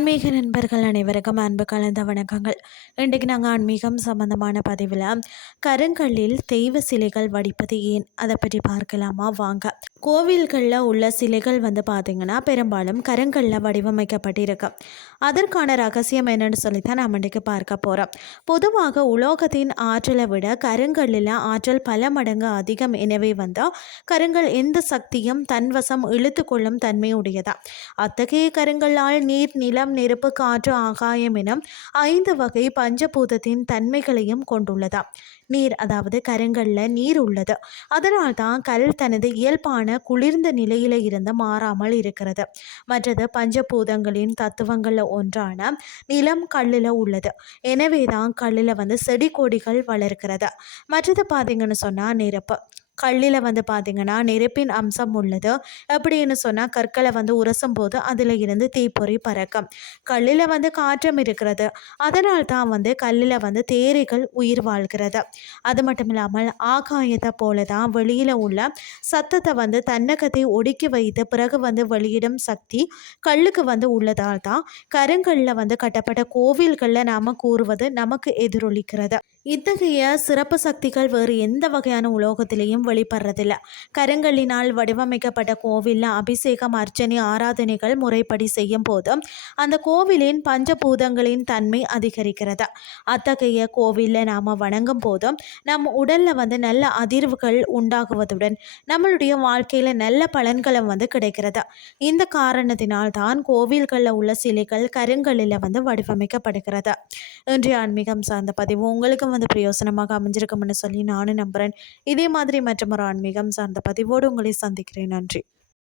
ஆன்மீக நண்பர்கள் அனைவருக்கும் அன்பு கலந்த வணக்கங்கள். இன்றைக்கு நாங்கள் ஆன்மீகம் சம்பந்தமான பதிவில் கருங்கல்லில் தெய்வ சிலைகள் வடிப்பது ஏன் அதை பற்றி பார்க்கலாமா வாங்க. கோவில்களில் உள்ள சிலைகள் பார்த்திங்கன்னா பெரும்பாலும் கருங்கல்லில் வடிவமைக்கப்பட்டிருக்கு. அதற்கான ரகசியம் என்னன்னு சொல்லி தான் நாம் இன்றைக்கு பார்க்க போகிறோம். பொதுவாக உலோகத்தின் ஆற்றலை விட கருங்கல்லில் ஆற்றல் பல மடங்கு அதிகம். எனவே கருங்கல் எந்த சக்தியும் தன்வசம் இழுத்து கொள்ளும் தன்மை உடையதா. அத்தகைய கருங்கல்லால் நீர், நிலம், நெருப்பு, காற்று, ஆகாயம் எனும் 5 வகை பஞ்சபூதத்தின் தன்மைகளையும் கொண்டுள்ளதா. நீர், அதாவது கருங்கல்ல நீர் உள்ளது. அதனால் தான் கல் தனது இயல்பான குளிர்ந்த நிலையில இருந்து மாறாமல் இருக்கிறது. மற்றது பஞ்சபூதங்களின் தத்துவங்கள்ல ஒன்றான நிலம் கல்லில் உள்ளது. எனவே தான் கல்லில் செடி கொடிகள் வளர்க்கிறது. மற்றது பார்த்தீங்கன்னு சொன்னால் நெருப்பு. கல்லில் பார்த்திங்கன்னா நெருப்பின் அம்சம் உள்ளது. எப்படின்னு சொன்னால் கற்களை உரசும் போது அதில் இருந்து தீப்பொறி பறக்கும். கல்லில் காற்றம் இருக்கிறது. அதனால் தான் கல்லில் தேரைகள் உயிர் வாழ்கிறது. அது மட்டும் இல்லாமல் ஆகாயத்தை போல தான் வெளியில் உள்ள சத்தத்தை தன்னகத்தை ஒடுக்கி வைத்து பிறகு வெளியிடும் சக்தி கல்லுக்கு உள்ளதால் தான் கருங்கல்லில் கட்டப்பட்ட கோவில்களில் நாம் கூறுவது நமக்கு எதிரொலிக்கிறது. இத்தகைய சிறப்பு சக்திகள் வேறு எந்த வகையான உலோகத்திலையும் வெளிப்படுறதில்லை. கருங்கல்லினால் வடிவமைக்கப்பட்ட கோவிலில் அபிஷேகம், அர்ச்சனை, ஆராதனைகள் முறைப்படி செய்யும் போது அந்த கோவிலின் பஞ்சபூதங்களின் தன்மை அதிகரிக்கிறது. அத்தகைய கோவிலில் நாம் வணங்கும் போதும் நம் உடலில் நல்ல அதிர்வுகள் உண்டாகுவதுடன் நம்மளுடைய வாழ்க்கையில் நல்ல பலன்களும் கிடைக்கிறது. இந்த காரணத்தினால் தான் கோவில்களில் உள்ள சிலைகள் கருங்கல்லில் வடிவமைக்கப்படுகிறது. இன்றைய ஆன்மீகம் சார்ந்த பதிவு உங்களுக்கு பிரயோசனமாக அமைஞ்சிருக்கும்னு சொல்லி நானும் நம்புகிறேன். இதே மாதிரி மற்றொரு ஆன்மீகம் சார்ந்த பதிவோடு உங்களை சந்திக்கிறேன். நன்றி.